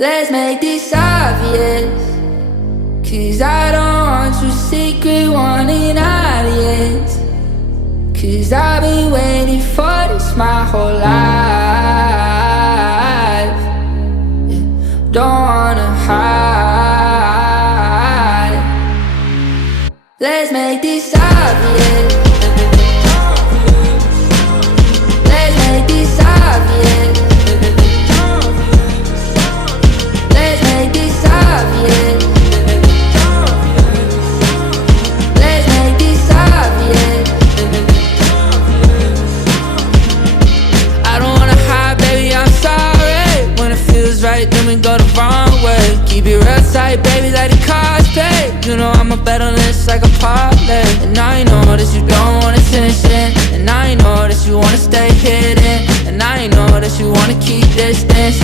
Let's make this obvious, 'cause I don't want your secret wanting audience. 'Cause I've been waiting for this my whole life. Yeah, don't wanna hide. Let's make this obvious. Let's make this obvious. Let's make this obvious. Let's make this obvious. I don't wanna hide, baby, I'm sorry. When it feels right, then we go the wrong way. Keep it real tight, baby, like the car's paid. You know I'ma bet on this like a parlay. And I know that you don't want attention, and I know that you wanna stay hidden, and I know that you wanna keep distance.